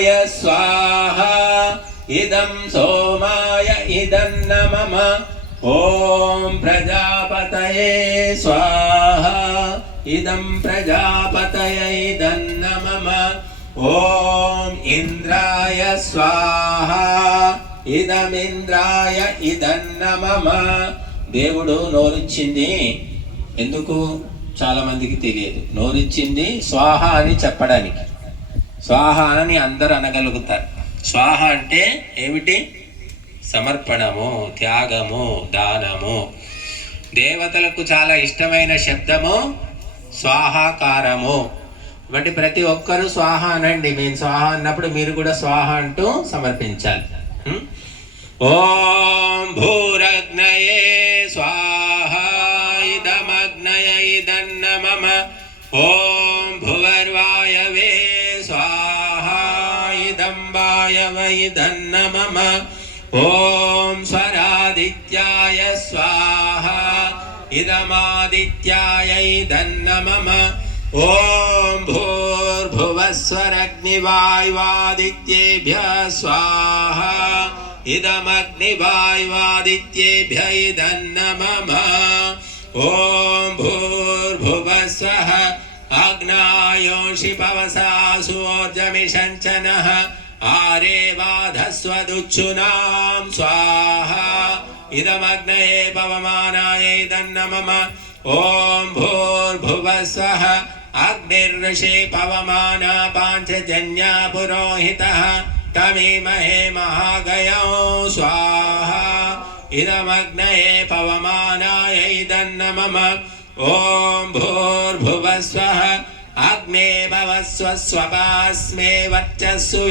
इंद्राय स्वाहा इदं सोमाय इदन्न मम ओम प्रजापतये स्वाहा इदं प्रजापतये इदन्न मम ओम इंद्राय स्वाहा ఇదమింద్రాయ ఇదన్న మమ. దేవుడు నోరిచ్చింది ఎందుకు చాలా మందికి తెలియదు. నోరిచ్చింది స్వాహ అని చెప్పడానికి. స్వాహ అని అందరూ అనగలుగుతారు. స్వాహ అంటే ఏమిటి? సమర్పణము, త్యాగము, దానము. దేవతలకు చాలా ఇష్టమైన శబ్దము స్వాహాకారము. కాబట్టి ప్రతి ఒక్కరూ స్వాహ అనండి. మేము స్వాహ అన్నప్పుడు మీరు కూడా స్వాహ అంటూ సమర్పించాలి. ఓం భూరగ్నయే స్వాహా ఇదమగ్నయ ఇదన్న మమ ఓం భువర్వాయవే స్వాహా ఇదం వాయవ ఇదన్న మమ ఓం స్వరాదిత్యాయ స్వాహా ఇదమాదిత్యాయ ఇదన్న మమ ఓం భూర్భువస్వరగ్నివాయువాదిత్యేభ్యः స్వాహా ఇదమగ్నివాయువాదిత్యేభ్య ఇదన్న మమ ఓం భూర్భువస్వః అగ్నాయోషి పవసాసూర్జమిషంచనః ఆరేవాధస్వదుచ్చునాం స్వాహా ఇదమగ్నయే పవమానాయ ఇదన్న మమ ఓం భూర్భువస్వః అగ్నిర్ఋషి పవమాన పాంచజన్యా పురోహితః తమీమహే మహాగయౌ స్వాహా ఇదమగ్నయే పవమానాయ ఇదన్న మమ ఓం భూర్భువస్వః అగ్నే భవస్వ స్వపాస్మే వర్చస్సు